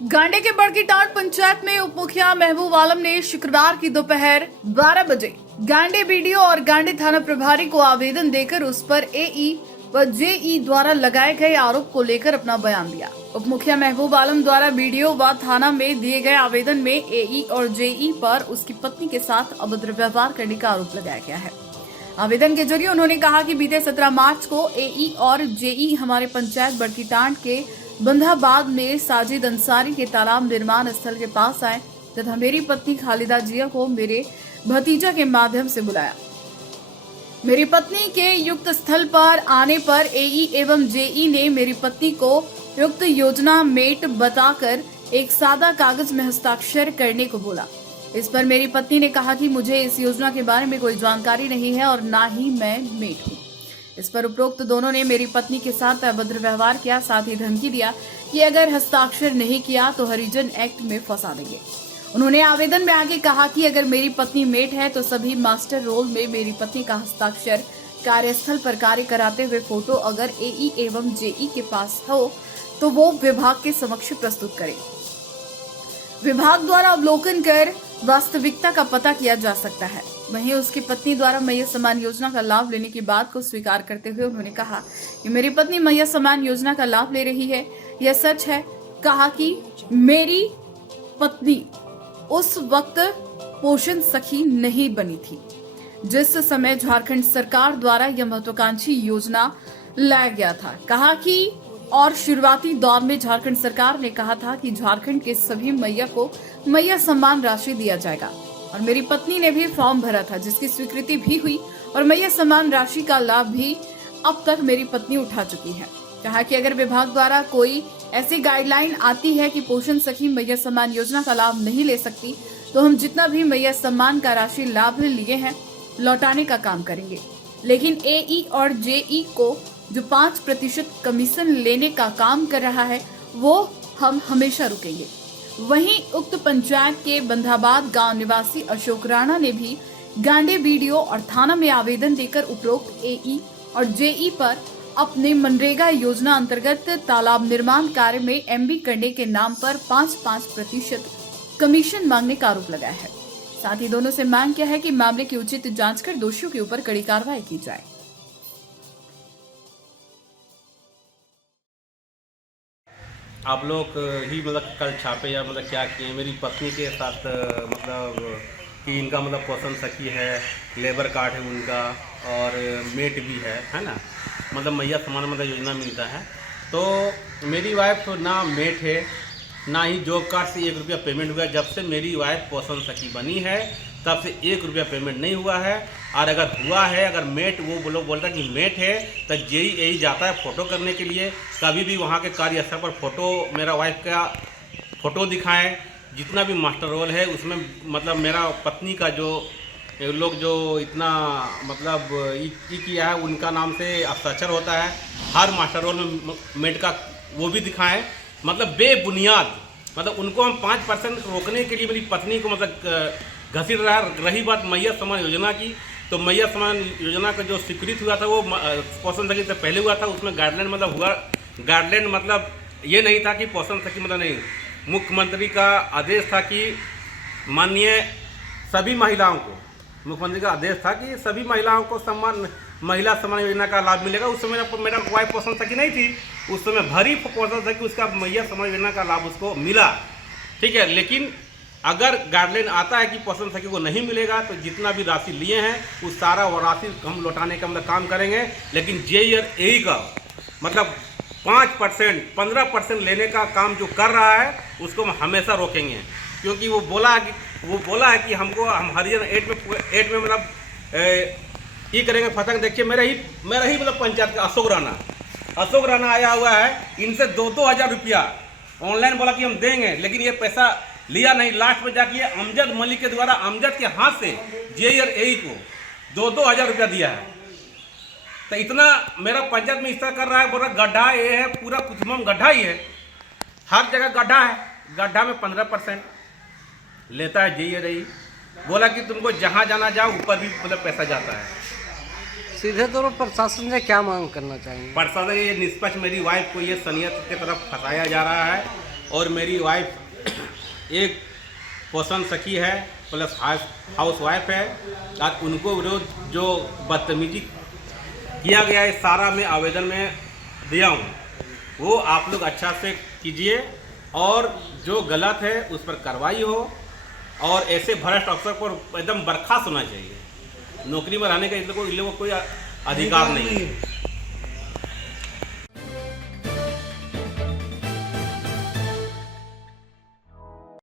गांडे के बड़कीटांड पंचायत में उप मुखिया महबूब आलम ने शुक्रवार की दोपहर 12 बजे गांडे बीडीओ और गांडे थाना प्रभारी को आवेदन देकर उस पर एई व जेई द्वारा लगाए गए आरोप को लेकर अपना बयान दिया। उप मुखिया महबूब आलम द्वारा बीडीओ व थाना में दिए गए आवेदन में एई और जेई पर उसकी पत्नी के साथ अभद्र व्यवहार करने का आरोप लगाया गया है। आवेदन के जरिए उन्होंने कहा कि बीते 17 मार्च को एई और जेई हमारे पंचायत बड़कीटांड के बंधाबाद में साजिद अंसारी के तालाब निर्माण स्थल के पास आए तथा मेरी पत्नी खालिदा जिया को मेरे भतीजा के माध्यम से बुलाया। मेरी पत्नी के युक्त स्थल पर आने पर एई एवं जेई ने मेरी पत्नी को युक्त योजना मेट बताकर एक सादा कागज में हस्ताक्षर करने को बोला। इस पर मेरी पत्नी ने कहा कि मुझे इस योजना के बारे में कोई जानकारी नहीं है और ना ही मैं मेट हूँ। इस पर उपरोक्त दोनों ने मेरी पत्नी के साथ अभद्र व्यवहार किया, साथ ही धमकी दिया कि अगर हस्ताक्षर नहीं किया तो हरिजन एक्ट में फंसा देंगे। उन्होंने आवेदन में आगे कहा कि अगर मेरी पत्नी मेट है तो सभी मास्टर रोल में मेरी पत्नी का हस्ताक्षर कार्यस्थल पर कार्य कराते हुए फोटो अगर एई एवं जेई के पास हो तो वो विभाग के समक्ष प्रस्तुत करें। विभाग द्वारा अवलोकन कर वास्तविकता का पता किया जा सकता है। वहीं उसकी पत्नी द्वारा मैया सम्मान योजना का लाभ लेने की बात को स्वीकार करते हुए उन्होंने कहा कि मेरी पत्नी मैया सम्मान योजना का लाभ ले रही है, यह सच है। कहा कि मेरी पत्नी उस वक्त पोषण सखी नहीं बनी थी जिस समय झारखंड सरकार द्वारा यह महत्वाकांक्षी योजना लाया गया था। कहा कि और शुरुआती दौर में झारखंड सरकार ने कहा था कि झारखंड के सभी मैया को मैया सम्मान राशि दिया जाएगा और मेरी पत्नी ने भी फॉर्म भरा था जिसकी स्वीकृति भी हुई और मैया सम्मान राशि का लाभ भी अब तक मेरी पत्नी उठा चुकी है। कहा कि अगर विभाग द्वारा कोई ऐसी गाइडलाइन आती है कि पोषण सखी मैया सम्मान योजना का लाभ नहीं ले सकती तो हम जितना भी मैया सम्मान का राशि लाभ लिए हैं लौटाने का काम करेंगे। लेकिन एई और जेई को जो 5% कमीशन लेने का काम कर रहा है वो हम हमेशा रुकेंगे। वहीं उक्त पंचायत के बंधाबाद गांव निवासी अशोक राणा ने भी गांडे बीडीओ और थाना में आवेदन देकर उपरोक्त एई और जेई पर अपने मनरेगा योजना अंतर्गत तालाब निर्माण कार्य में एमबी करने के नाम पर 5% कमीशन मांगने का आरोप लगाया है। साथ ही दोनों से मांग किया है कि मामले की उचित जांच कर दोषियों के ऊपर कड़ी कार्रवाई की जाए। आप लोग ही कल छापे या क्या किए मेरी पत्नी के साथ कि इनका पोषण सखी है, लेबर कार्ड है उनका और मेट भी है ना, मैया सम्मान योजना मिलता है। तो मेरी वाइफ तो ना मेट है ना ही जॉब कार्ड से 1 रुपया पेमेंट हुआ। जब से मेरी वाइफ पोषण सखी बनी है तब से 1 रुपया पेमेंट नहीं हुआ है। और अगर हुआ है, अगर मेट वो लोग बोलता है कि मेट है तो जेई यही जाता है फ़ोटो करने के लिए। कभी भी वहाँ के कार्यस्थल पर फ़ोटो मेरा वाइफ का फ़ोटो दिखाएं, जितना भी मास्टर रोल है उसमें मेरा पत्नी का जो लोग जो इतना किया है उनका नाम से हस्ताक्षर होता है। हर मास्टर रोल में मेट का वो भी दिखाएं। बेबुनियाद उनको हम 5% रोकने के लिए मेरी पत्नी को घसीट रहा। रही बात मैया सम्मान योजना की, तो मैया सम्मान योजना का जो स्वीकृत हुआ था वो पोषण सखी से पहले हुआ था। उसमें गाइडलाइन हुआ, गाइडलाइन ये नहीं था कि पोषण सखी नहीं। मुख्यमंत्री का आदेश था कि माननीय सभी महिलाओं को, मुख्यमंत्री का आदेश था कि सभी महिलाओं को महिला सम्मान योजना का लाभ मिलेगा। उस समय मेरा वाइफ पोषण सखी नहीं थी, उस समय भरी पोषण सखी उसका मैया सम्मान योजना का लाभ उसको मिला, ठीक है। लेकिन अगर गाइडलाइन आता है कि पोषण सखी को नहीं मिलेगा तो जितना भी राशि लिए हैं उस सारा वो राशि हम लौटाने का काम करेंगे। लेकिन जेई और एई का 5% 15% लेने का काम जो कर रहा है उसको हम हमेशा रोकेंगे, क्योंकि वो बोला है कि हमको हम हरिजन एट में ये करेंगे फंसा। देखिए मेरा ही पंचायत का अशोक राणा आया हुआ है, इनसे 2-2 हज़ार रुपया ऑनलाइन बोला कि हम देंगे, लेकिन ये पैसा लिया नहीं। लास्ट में जाके अमजद मलिक के द्वारा अमजद के हाथ से जेई और एई को 2-2 हज़ार रुपया दिया है। तो इतना मेरा पंचायत में इस तरह कर रहा है, बोल रहा गड्ढा ये है, पूरा कुथुमम गड्ढा ही है, हर जगह गड्ढा है। गड्ढा में 15% लेता है जेई और एई। बोला कि तुमको जहाँ जाना जाओ ऊपर भी पैसा जाता है। सीधे तौर पर प्रशासन से क्या मांग करना चाहेंगे? प्रशासन ये निष्पक्ष मेरी वाइफ को ये सनियत की तरफ फंसाया जा रहा है और मेरी वाइफ एक पोषण सखी है प्लस हाउस वाइफ है, और उनको विरोध जो बदतमीजी किया गया है सारा मैं आवेदन में दिया हूँ, वो आप लोग अच्छा से कीजिए और जो गलत है उस पर कार्रवाई हो, और ऐसे भ्रष्ट अफसर को एकदम बर्खास्त होना चाहिए। नौकरी में रहने का इन लोगों को कोई अधिकार नहीं है।